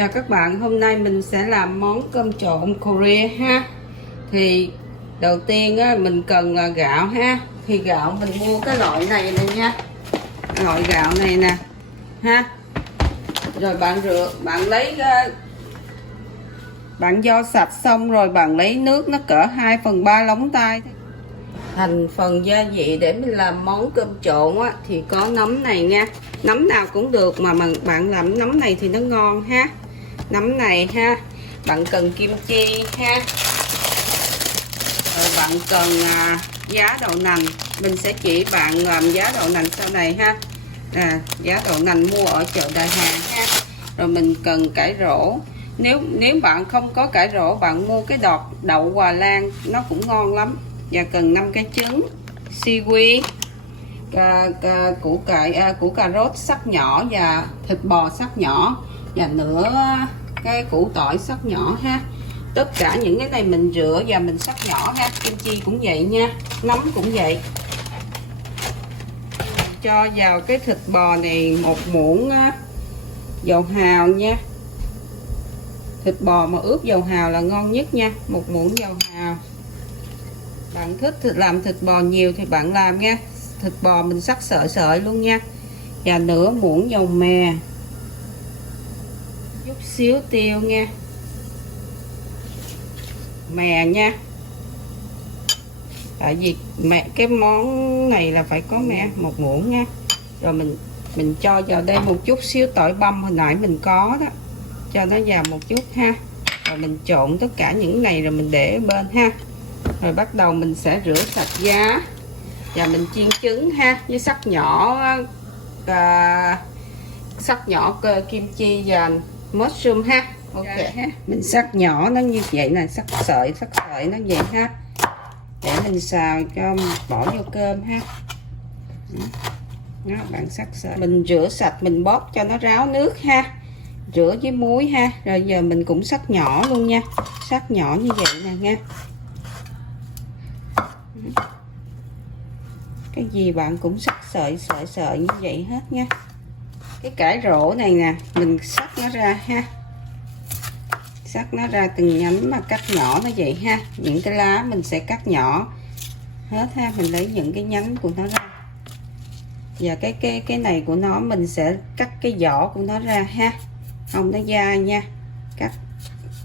Chào các bạn, hôm nay mình sẽ làm món cơm trộn Korea ha. Thì đầu tiên á, mình cần gạo ha. Thì gạo mình mua cái loại này nè nha, loại gạo này nè ha. Rồi bạn rửa, bạn lấy bạn vo sạch xong rồi bạn lấy nước nó cỡ 2/3 lóng tay. Thành phần gia vị để mình làm món cơm trộn á, thì có nấm này nha, nấm nào cũng được mà bạn làm nấm này thì nó ngon ha. Nấm này ha, bạn cần kim chi ha, rồi bạn cần giá đậu nành, mình sẽ chỉ bạn làm giá đậu nành sau này ha. Giá đậu nành mua ở chợ Đại Hàng ha. Rồi mình cần cải rổ, nếu bạn không có cải rổ bạn mua cái đọt đậu Hòa Lan nó cũng ngon lắm. Và cần 5 cái trứng, kiwi, củ cà rốt sắc nhỏ và thịt bò sắc nhỏ, và nửa cái củ tỏi sắc nhỏ ha. Tất cả những cái này mình rửa và mình sắc nhỏ ha. Kim chi cũng vậy nha, nấm cũng vậy. Cho vào cái thịt bò này 1 muỗng dầu hào nha. Thịt bò mà ướp dầu hào là ngon nhất nha. 1 muỗng dầu hào. Bạn thích làm thịt bò nhiều thì bạn làm nha. Thịt bò mình sắc sợi sợi luôn nha. Và nửa muỗng dầu mè, chút xíu tiêu nha, mè nha, tại vì cái món này là phải có mè 1 muỗng nha. Rồi mình cho vào đây một chút xíu tỏi băm hồi nãy mình có đó, cho nó vào một chút ha. Rồi mình trộn tất cả những này rồi mình để bên ha. Rồi bắt đầu mình sẽ rửa sạch giá và mình chiên trứng ha, với sắc nhỏ kim chi và mushroom ha. Ok ha, mình sắc nhỏ nó như vậy nè, sắc sợi nó vậy ha, để mình xào cho bỏ vô cơm ha. Đó, bạn sắc sợi mình rửa sạch, mình bóp cho nó ráo nước ha, rửa với muối ha. Rồi giờ mình cũng sắc nhỏ luôn nha, sắc nhỏ như vậy nè nha. Cái gì bạn cũng sắc sợi như vậy hết nha. Cái cải rổ này nè, mình sắc nó ra ha, sắc nó ra từng nhánh mà cắt nhỏ nó vậy ha. Những cái lá mình sẽ cắt nhỏ hết ha, mình lấy những cái nhánh của nó ra. Và cái này của nó mình sẽ cắt cái vỏ của nó ra ha, không nó dai nha,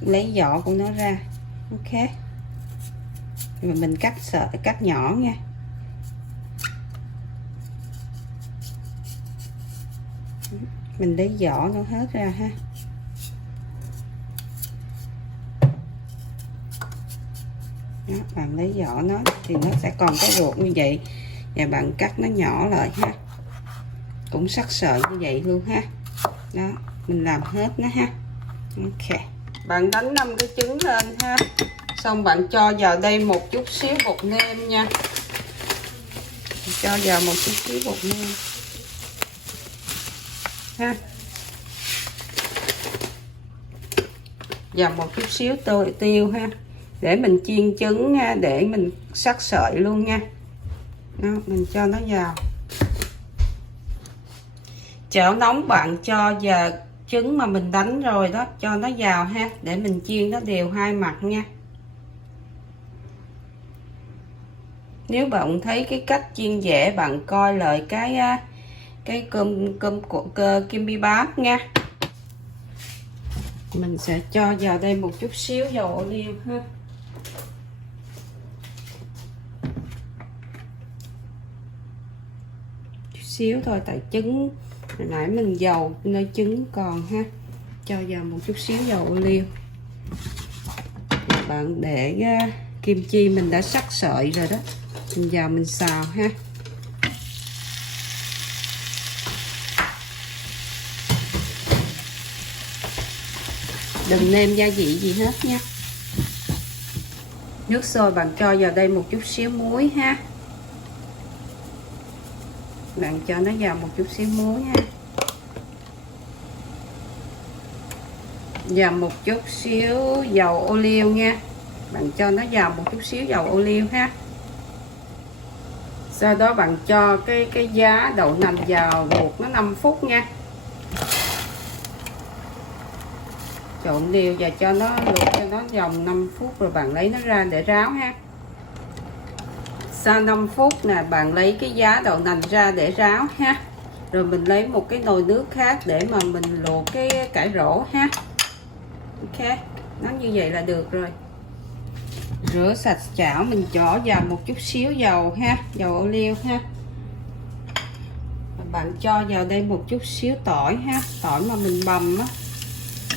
lấy vỏ của nó ra. Ok, mà mình cắt nhỏ nha. Mình lấy vỏ nó hết ra ha. Đó, bạn lấy vỏ nó thì nó sẽ còn cái ruột như vậy, và bạn cắt nó nhỏ lại ha, cũng sắc sợi như vậy luôn ha. Đó, mình làm hết nó ha. Ok, bạn đánh 5 cái trứng lên ha, xong bạn cho vào đây một chút xíu bột nêm nha, cho vào một chút xíu bột nêm ha, và một chút xíu tiêu ha, để mình chiên trứng ha, để mình sắc sợi luôn nha. Đó, mình cho nó vào chảo nóng, bạn cho vào trứng mà mình đánh rồi đó, cho nó vào ha, để mình chiên nó đều hai mặt nha. Nếu bạn thấy cái cách chiên dễ, bạn coi lại cái cơm kimbap nha. Mình sẽ cho vào đây một chút xíu dầu ô liu ha. Chút xíu thôi, tại trứng hồi nãy mình dầu nơi trứng còn ha. Cho vào một chút xíu dầu ô liu. Bạn để kim chi mình đã sắc sợi rồi đó, mình vào mình xào ha. Đừng nêm gia vị gì hết nha. Nước sôi bạn cho vào đây một chút xíu muối ha. Bạn cho nó vào một chút xíu muối ha. Và một chút xíu dầu ô liu nha. Bạn cho nó vào một chút xíu dầu ô liu ha. Sau đó bạn cho cái giá đậu nành vào, buộc nó 5 phút nha. Trộn đều và cho nó luộc cho nó vòng 5 phút rồi bạn lấy nó ra để ráo ha. Sau 5 phút nè, bạn lấy cái giá đậu nành ra để ráo ha. Rồi mình lấy một cái nồi nước khác để mà mình luộc cái cải rổ ha. Ok, nó như vậy là được rồi. Rửa sạch chảo, mình cho vào một chút xíu dầu ha, dầu ô liu ha. Bạn cho vào đây một chút xíu tỏi ha, tỏi mà mình bằm á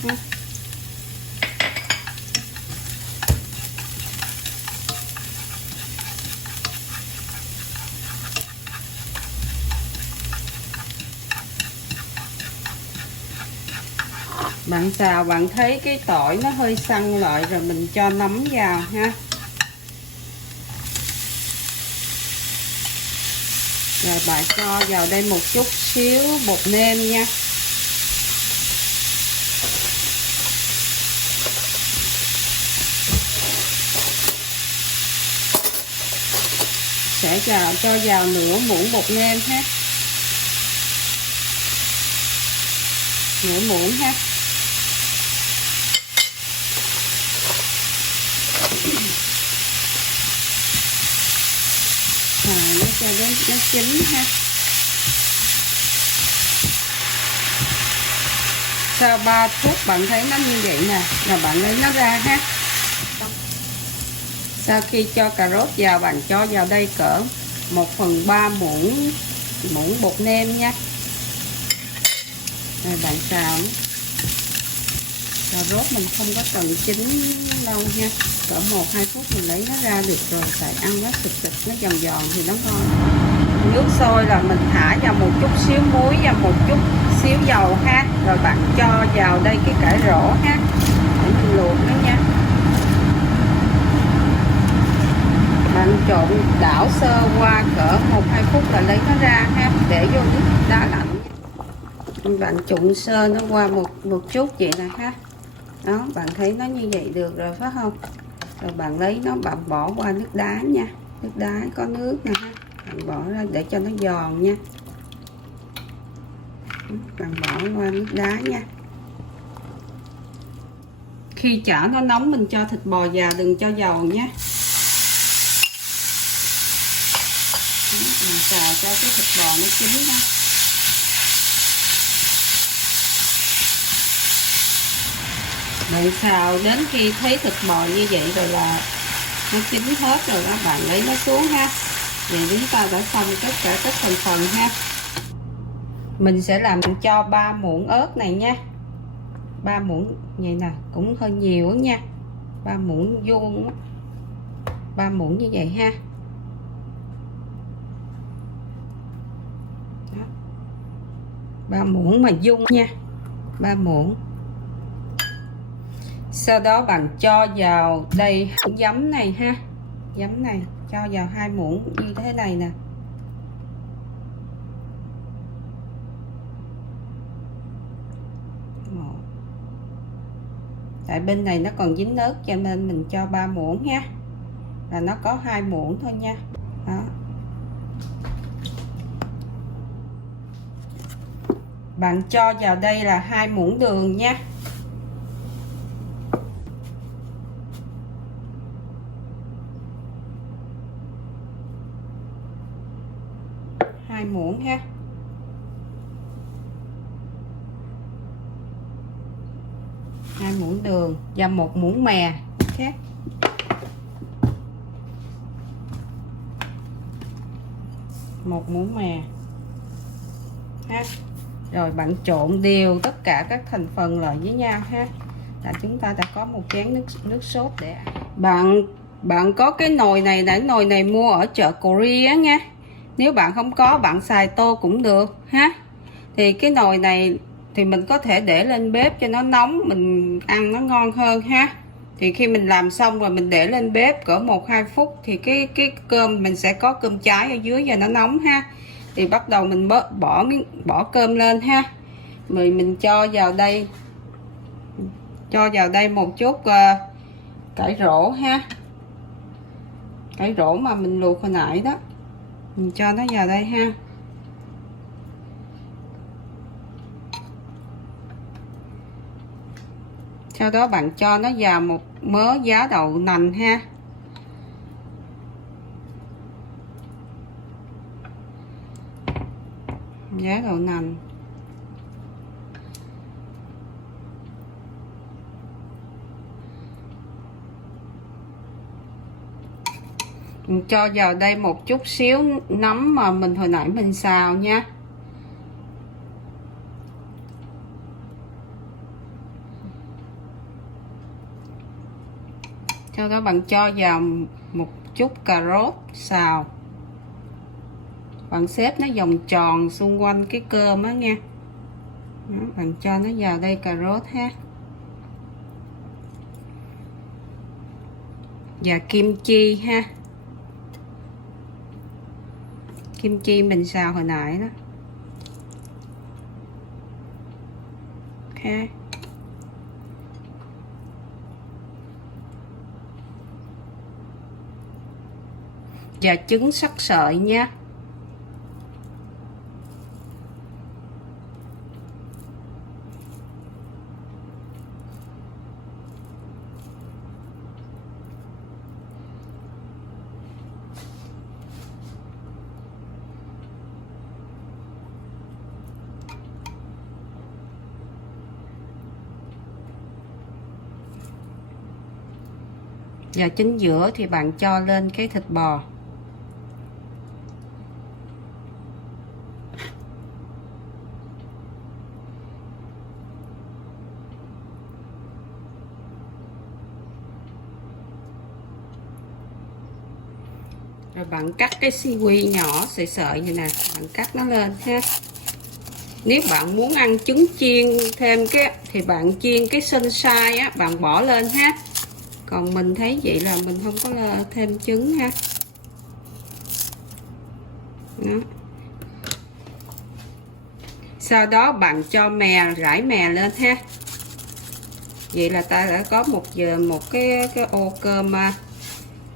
ha. Bạn xào bạn thấy cái tỏi nó hơi săn lại rồi mình cho nấm vào ha. Rồi bạn cho vào đây một chút xíu bột nêm nha. Sẽ cho vào nửa muỗng bột nêm ha. Nửa muỗng ha. Nó cho đến nó chín ha. Sau 3 phút bạn thấy nó như vậy nè, rồi bạn lấy nó ra ha. Sau khi cho cà rốt vào, bạn cho vào đây cỡ 1/3 muỗng bột nêm nha. Rồi bạn xào. Cà rốt mình không có cần chín lâu nha, cỡ 1-2 phút mình lấy nó ra được rồi, tại ăn nó sực nó giòn giòn thì nó ngon. Nước sôi là mình thả vào một chút xíu muối và một chút xíu dầu ha, rồi bạn cho vào đây cái cải rổ ha, để mình luộc nó nha. Bạn trộn đảo sơ qua cỡ 1-2 phút là lấy nó ra ha, để vô nước đá lạnh. Bạn trụng sơ nó qua một chút vậy nè ha. Đó, bạn thấy nó như vậy được rồi phải không? Rồi bạn lấy nó, bạn bỏ qua nước đá nha. Nước đá có nước nè ha. Bạn bỏ ra để cho nó giòn nha. Bạn bỏ qua nước đá nha. Khi chảo nó nóng mình cho thịt bò vào, đừng cho dầu nhé. Mình xào cho cái thịt bò nó chín ra. Bạn xào đến khi thấy thịt bò như vậy rồi là nó chín hết rồi đó, bạn lấy nó xuống ha. Vậy chúng ta đã xong tất cả các thành phần ha. Mình sẽ làm cho 3 muỗng ớt này nha. 3 muỗng vậy nè, cũng hơi nhiều nha. 3 muỗng vuông, 3 muỗng như vậy ha. Đó. 3 muỗng mà vuông nha. 3 muỗng. Sau đó bạn cho vào đây giấm này ha. Giấm này cho vào 2 muỗng như thế này nè. Tại bên này nó còn dính ớt cho nên mình cho 3 muỗng ha. Là nó có 2 muỗng thôi nha. Đó. Bạn cho vào đây là 2 muỗng đường nha. 2 muỗng ha. 2 muỗng đường và 1 muỗng mè khác. Một muỗng mè ha. Rồi bạn trộn đều tất cả các thành phần lại với nhau ha. Là chúng ta đã có một chén nước sốt để ăn. Bạn có cái nồi này, nồi này mua ở chợ Korea nha. Nếu bạn không có, bạn xài tô cũng được ha. Thì cái nồi này thì mình có thể để lên bếp cho nó nóng, mình ăn nó ngon hơn ha. Thì khi mình làm xong rồi mình để lên bếp cỡ 1-2 phút thì cái cơm mình sẽ có cơm cháy ở dưới và nó nóng ha. Thì bắt đầu mình bỏ cơm lên ha. Rồi mình cho vào đây một chút cải rổ ha. Cải rổ mà mình luộc hồi nãy đó. Mình cho nó vào đây ha. Sau đó bạn cho nó vào một mớ giá đậu nành ha. Giá đậu nành. Mình cho vào đây một chút xíu nấm mà mình hồi nãy mình xào nha. Sau đó bạn cho vào một chút cà rốt xào. Bạn xếp nó vòng tròn xung quanh cái cơm á nha. Đó, bạn cho nó vào đây cà rốt ha. Và kim chi ha. Kim chi mình xào hồi nãy đó. Ok. Và trứng sắc sợi nha. Và chính giữa thì bạn cho lên cái thịt bò. Rồi bạn cắt cái kiwi nhỏ sợi sợi như nè, bạn cắt nó lên ha. Nếu bạn muốn ăn trứng chiên thêm cái thì bạn chiên cái sunshine á, bạn bỏ lên ha. Còn mình thấy vậy là mình không có thêm trứng ha. Đó. Sau đó bạn cho rải mè lên ha. Vậy là ta đã có một cái ô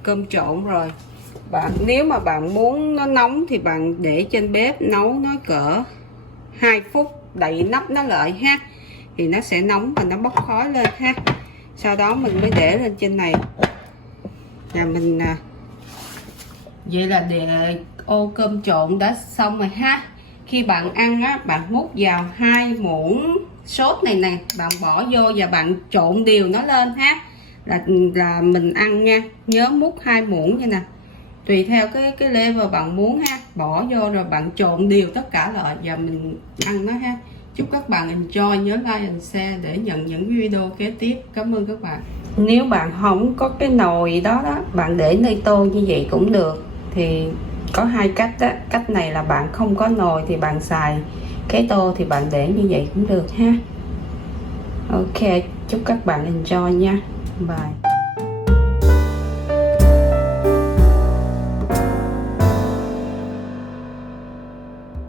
cơm trộn rồi. Nếu mà bạn muốn nó nóng thì bạn để trên bếp nấu nó cỡ 2 phút, đậy nắp nó lại ha, thì nó sẽ nóng và nó bốc khói lên ha. Sau đó mình mới để lên trên này và mình vậy là ô cơm trộn đã xong rồi ha. Khi bạn ăn á, bạn múc vào 2 muỗng sốt này nè, bạn bỏ vô và bạn trộn đều nó lên ha, là mình ăn nha. Nhớ múc 2 muỗng như nè, tùy theo cái level bạn muốn ha, bỏ vô rồi bạn trộn đều tất cả lại và mình ăn nó ha. Chúc các bạn enjoy, nhớ like and share để nhận những video kế tiếp. Cảm ơn các bạn. Nếu bạn không có cái nồi đó, bạn để nơi tô như vậy cũng được. Thì có hai cách đó. Cách này là bạn không có nồi thì bạn xài cái tô, thì bạn để như vậy cũng được ha. Ok, chúc các bạn enjoy nha. Bye.